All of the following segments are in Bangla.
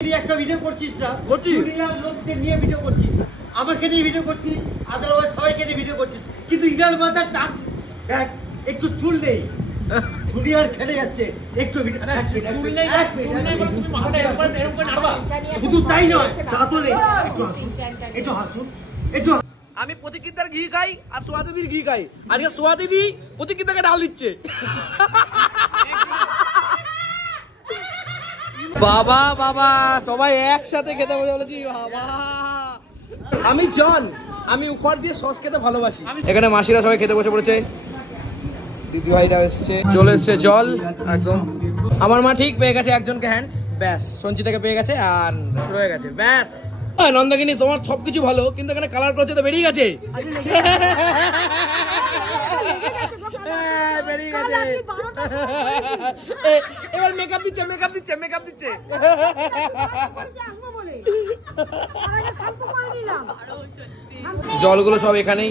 একটা ভিডিও করছিস না, দুনিয়ার লোকদের নিয়ে ভিডিও করছিস, আমাকে নিয়ে ভিডিও করছিস, আদারওয়াইজ সবাইকে নিয়ে ভিডিও করছিস, কিন্তু ইডাল মাথার টাক দেখ একটু চুল নেই, দুনিয়ার খেলে যাচ্ছে একটু শুধু তাই নয়, দাঁতও নেই, একটু হাসুন, একটু। আমি প্রতীকিতার ঘি খাই আর সোয়া দিদির ঘি খাই, আজকে সোয়া দিদি প্রতীকিতাকে ডাল দিচ্ছে। বাবা বাবা সবাই একসাথে খেতে বলেছি বাবা। আমি জন, আমি উফার দিয়ে সস খেতে ভালোবাসি। এখানে মাসিরা সবাই খেতে বসে পড়েছে, দিদি ভাইরা এসছে, চলে এসছে জল একদম। আমার মা ঠিক পেয়ে গেছে একজনকে হ্যান্ড, ব্যাস সঞ্চিতাকে পেয়ে গেছে আর রয়ে গেছে ব্যাস। নন্দাকিনী তোমার সবকিছু ভালো, কিন্তু এখানে কালার করছে তো বেরিয়ে গেছে, বেরিয়ে গেছে। এবার মেকআপ দিচ্ছে, মেকআপ দিচ্ছে, মেকআপ দিচ্ছে। জলগুলো সব এখানেই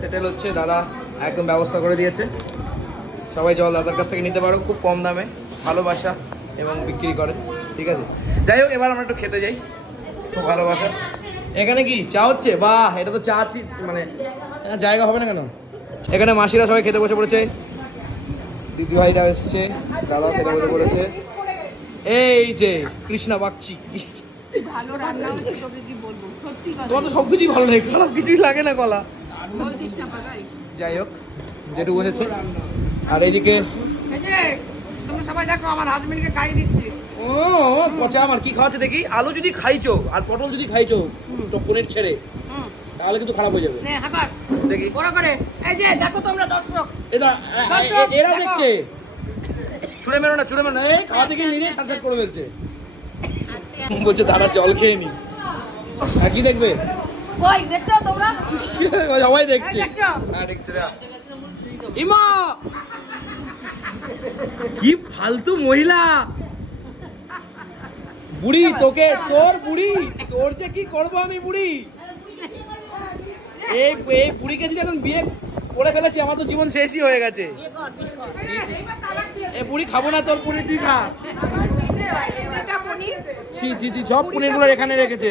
সেটেল হচ্ছে, দাদা একদম ব্যবস্থা করে দিয়েছে। সবাই জল দাদার কাছ থেকে নিতে পারো, খুব কম দামে, ভালোবাসা এবং বিক্রি করে, ঠিক আছে। যাই হোক এবার আমরা একটু খেতে যাই, খুব ভালোবাসা। এখানে কি চা হচ্ছে? বাহ, এটা তো চা মানে জায়গা হবে না কেন। এখানে মাসিরা সবাই খেতে বসে পড়েছে, দিদি ভাইরা এসছে, দাদাও খেতে বসে পড়েছে। এই যে কৃষ্ণা বাগচি, তোমার তো সবকিছুই ভালো লাগে, খারাপ কিছুই লাগে না কলা। যাই হোক যেটুকু বসেছে। আর এইদিকে সবাই দেখো আমার হাজবেন্ডকে খাইয়ে দিচ্ছি। ও পচা আমার কি খাওয়াচ্ছে দেখি। আলু যদি খাইছো আর পটল যদি খাইছো তো পনির ছেড়ে, তাহলে কিন্তু খারাপ হয়ে যাবে। দেখি এই যে দেখো তোমরা দর্শক, এরা দেখছে, ছুড়ে মেরো না, ছুড়ে মেরো না। এই খাওয়া থেকে নিজে সানসেট করে ফেলছে, বলছে দাদা জল খেয়ে নি। আর কি দেখবে? কই দেখছো তোমরা? সবাই দেখছে, হ্যাঁ দেখছে। ইমা কি ফালতু মহিলা, বুড়ি তোকে, তোর বুড়ি, তোর যে কি করবো আমি বুড়ি। এই বুড়িকে যদি এখন বিয়ে করে ফেলেছি, আমার তো জীবন শেষই হয়ে গেছে। এই বুড়ি খাবো না, তোর পনির তুই খা। ছি ছি ছি, সব পনির গুলো এখানে রেখেছে।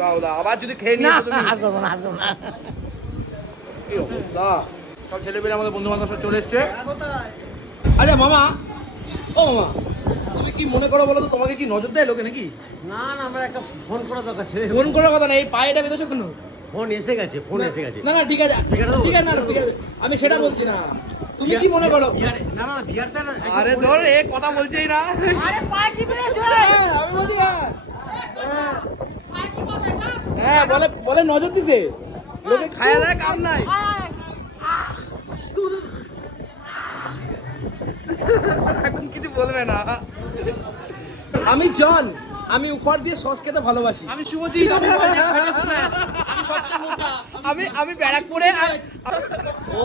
দাও দাও, আবার যদি খেয়ে নিয়ে সব ছেলেপেলে আমাদের বন্ধু বান্ধব সব চলে এসছে। আচ্ছা মামা, ও মামা তুমি কি মনে করো বলো তো, তোমাকে কি নজর দেয় লোকে নাকি? না না, আমার একটা ফোন করা দরকার ছিল। ফোন করার কথা না, এই পায়েটা বেঁধেছো কেন? ফোন এসে গেছে, ফোন এসে গেছে। না না ঠিক আছে, ঠিক আছে না, ঠিক আছে, আমি সেটা বলছি না। তুমি কি মনে করো? না না বিয়ারটা না। আরে ধর, এ কথা বলছেই না। আরে পায়ে কি বেঁধেছো? আমি বলি হ্যাঁ, বলে নজর দিছে, লোকে খায়া দেয়, কাম নাই। এখন কিছু বলবে না। আমি জন, আমি উফার দিয়ে সস খেতে ভালোবাসি। আমি শুভজিৎ, আমি ব্যারাকপুরে। ও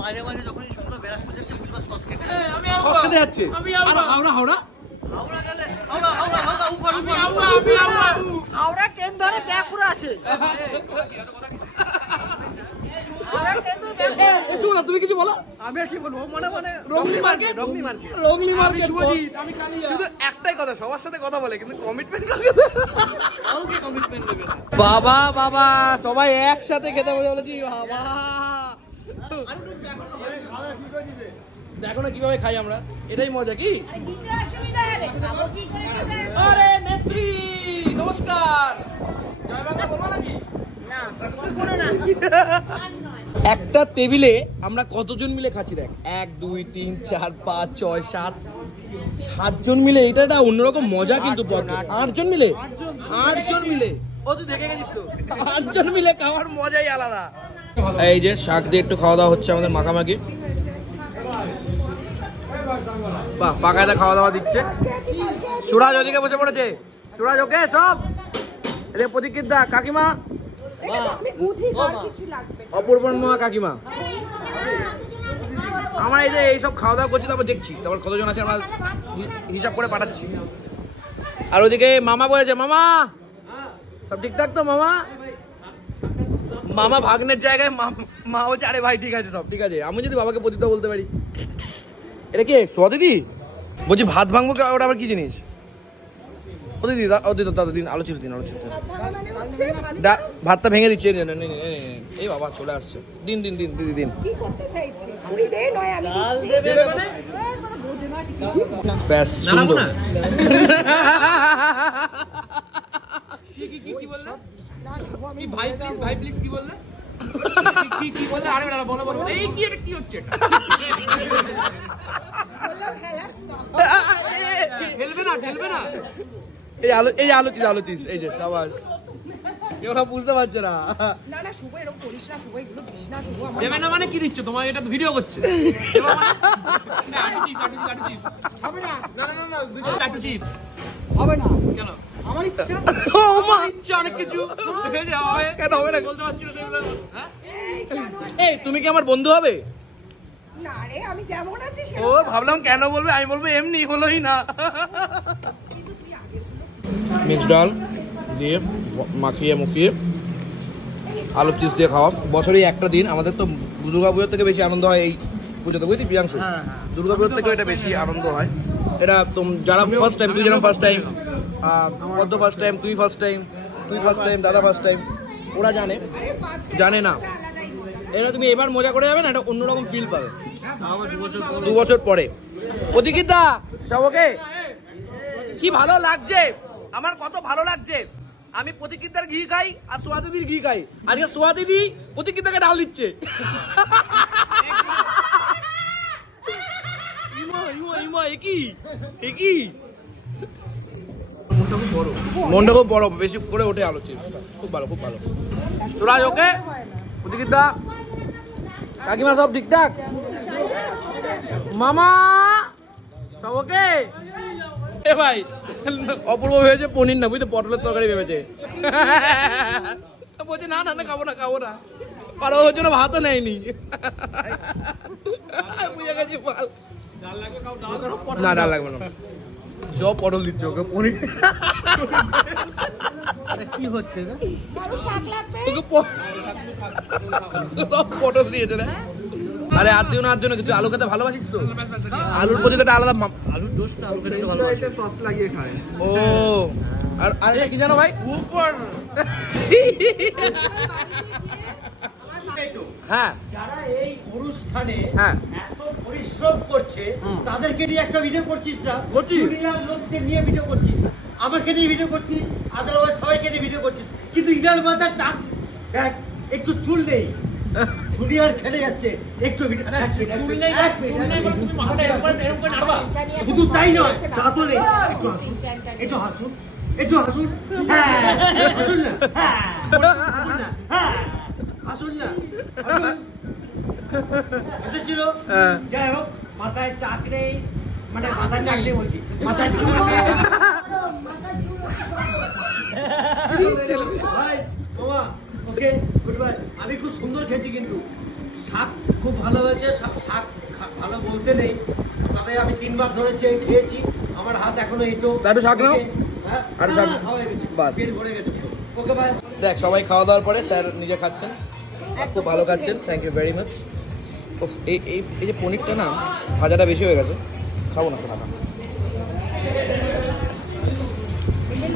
মাঝে মাঝে যখনই শুনলো ব্যারাকপুর যাচ্ছে, বুঝবা সস খেতে, আমি সস খেতে যাচ্ছে। আর হাওড়া হাওড়া হাওড়া গেলে হাওড়া উফার হাওড়া ট্রেন ধরে ব্যারাকপুরে আসে। তুমি কিছু বলো। আমি আর কি বলবো, মানে wrongly market, wrongly market, wrongly market. আমি কালিয়া। শুধু একটাই কথা, সবার সাথে কথা বলে কিন্তু কমিটমেন্ট নেবে না। বাবা বাবা সবাই একসাথে খেতে বলেছি বাবা। দেখো না কিভাবে খাই আমরা, এটাই মজা কি। আরে নেত্রী নমস্কার, জয় বাংলা বলবো নাকি? একটা টেবিলে আমরা কতজন মিলে খাচ্ছি দেখ, 1 2 3 4 5 6 7 7জন মিলে, এটা একটা অন্যরকম মজা কিন্তু। 8জন মিলে, 8জন মিলে, ও তুই দেখে গেছিস তো, 8জন মিলে খাওয়ার মজাই আলাদা। এই যে শাক দিয়ে একটু খাওয়া দাওয়া হচ্ছে আমাদের, মাখামাখি। বাহ, পাকায়দা খাওয়া দাওয়া দিচ্ছে। সুরাজ ওদিকে বসে পড়েছে, সুরাজ ওকে সব। এদিকে প্রতীকিতা কাকিমা, অপূর্বমা কাকিমা, আমরা এই যে এইসব খাওয়া দাওয়া করছি, তারপর দেখছি তারপর কতজন আছে আমরা হিসাব করে পাঠাচ্ছি। আর ওদিকে মামা বলেছে, মামা সব ঠিকঠাক তো মামা? মামা ভাগ্নের জায়গায় মা বলছে আরে ভাই ঠিক আছে, সব ঠিক আছে। আমি যদি বাবাকে প্রদীপটা বলতে পারি। এটা কি সোয়া দিদি? বলছি ভাত ভাঙবো ওটা আবার কি জিনিস? দাদা দিন আলো ছিল দিন ভাতটা ভেঙে দিচ্ছে। এই বাবা চলে আসছে। দিন দিন দিন দিদি দিন। ব্যাস সুন্দর। ভাই প্লিজ কি বললে? কি বললে? আরে বলো এই কি এটা কি হচ্ছে? ঠেলবে না। এই আলোচিস এই যে সাবাস। ওরা বুঝতে পারছে না। দেবে না মানে কি দিচ্ছ তোমার? এটা তো ভিডিও করছে। হবে না কেন? আমার ইচ্ছা অনেক কিছু কেন হবে না বলতে পারছি না সেগুলো। এই তুমি কি আমার বন্ধু হবে? না রে, আমি যেমন আছি ও ভাবলাম কেন বলবে, আমি বলবো এমনি হলোই না। মিক্সড ডাল দিয়ে মাখিয়ে মুখিয়ে আলু চিজ দিয়ে খাওয়া। বছরে একটা দিন আমাদের তো দুর্গা পুজোর থেকে বেশি আনন্দ হয় এই পুজোতে, বুঝলি প্রিয়াংশু? দুর্গা পুজোর থেকে এটা বেশি আনন্দ হয়। এটা যারা ফার্স্ট টাইম, তুই যেরকম ফার্স্ট টাইম, পদ্ম ফার্স্ট টাইম, তুই ফার্স্ট টাইম, দাদা ফার্স্ট টাইম, ওরা জানে না। এটা তুমি এবার মজা করে যাবে না, এটা অন্যরকম ফিল পাবে 2 বছর পরে। প্রতীকিতা সব ওকে? কি ভালো লাগছে আমার, কত ভালো লাগছে। আমি প্রতীকিতার ঘি খাই আর সোয়া দিদির ঘি খাই। আজকে সোয়া দিদি প্রতীকিতাকে ডাল দিচ্ছে। মনটা খুব বড়, বেশি করে ওঠে আলোচনা। খুব ভালো খুব ভালো। সুরাজ ওকে? প্রতীকিতা কাকিমা সব ঠিকঠাক? মামা সব ওকে? এ ভাই অপূর্ব ভেবেছে পনির না, বুঝতে পটলের তরকারি ভেবেছে। বলছে না না না খাবো না আর ওর জন্য ভাতও নেয়নি। বুঝে গেছি না, ডাল লাগবে না। সব পটল দিচ্ছে ওকে, পনির কি হচ্ছে সব পটল দিয়েছে না। আরে আর দিও না, আর দিও না কিছু। আলু খেতে ভালোবাসিস তো? আলুর প্রতি একটা আলাদা আলুর দোষ না, আলু খেতে ভালোবাসিস। সস লাগিয়ে খায়। ও আর এটা কি জানো ভাই? উপর হ্যাঁ, যারা এই অনুষ্ঠানে হ্যাঁ এত পরিশ্রম করছে তাদেরকে নিয়ে একটা ভিডিও করছিস না? দুনিয়ার লোকদের নিয়ে ভিডিও করছিস, আমাকে নিয়ে ভিডিও করছিস, আদারওয়াইজ সবাইকে নিয়ে ভিডিও করছিস, কিন্তু ইনার মাথার টাক দেখ, একটু চুল নেই, দুনিয়ার খেলে যাচ্ছে। একটু শুধু তাই নয়, দাঁতও নেই। একটু হাসুন, একটু হাসুন। হ্যাঁ হাসুন না, হ্যাঁ আসুন না, এসেছিল। যাই হোক, মাথায় টাক নেই, মানে মাথায় টাক নেই বলছি, মাথায় চুল নেই। ভাই মামা ওকে গুড বাই। আমি খুব সুন্দর খেয়েছি, কিন্তু শাক খুব ভালো হয়েছে। শাক ভালো বলতে নেই, তবে আমি 3 বার ধরে খেয়েছি। আমার হাত এখনো এইটো শাক নাও। হ্যাঁ খাওয়া হয়ে গেছে, পেট ভরে গেছে। ওকে ভাই। দেখ সবাই খাওয়া দাওয়ার পরে স্যার নিজে খাচ্ছেন, খুব ভালো খাচ্ছেন, থ্যাংক ইউ ভেরি মাচ। এই যে পনিরটা না ভাজাটা বেশি হয়ে গেছে, খাবো না শোনা।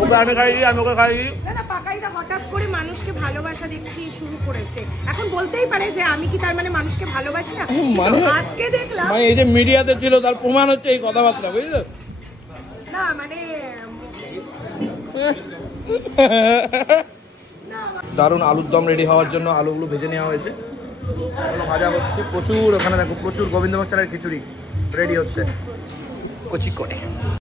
ওকে আমি খাই, আমি ওকে খাই না। পাকাইদা হঠাৎ করে মানুষকে ভালোবাসা দেখছি শুরু করেছে, এখন বলতেই পারে যে আমি কি তার মানে মানুষকে ভালোবাসি না। মানে আজকে দেখলাম মানে এই যে মিডিয়াতে ছিল তার প্রমাণ হচ্ছে এই কথাবার্তা, বুঝলি? না মানে দারুণ আলুর দম রেডি হওয়ার জন্য আলুগুলো ভেজে নেওয়া হয়েছে, ভাজা হচ্ছে প্রচুর। ওখানে দেখো প্রচুর গোবিন্দভোগ চালের খিচুড়ি রেডি হচ্ছে কচি করে।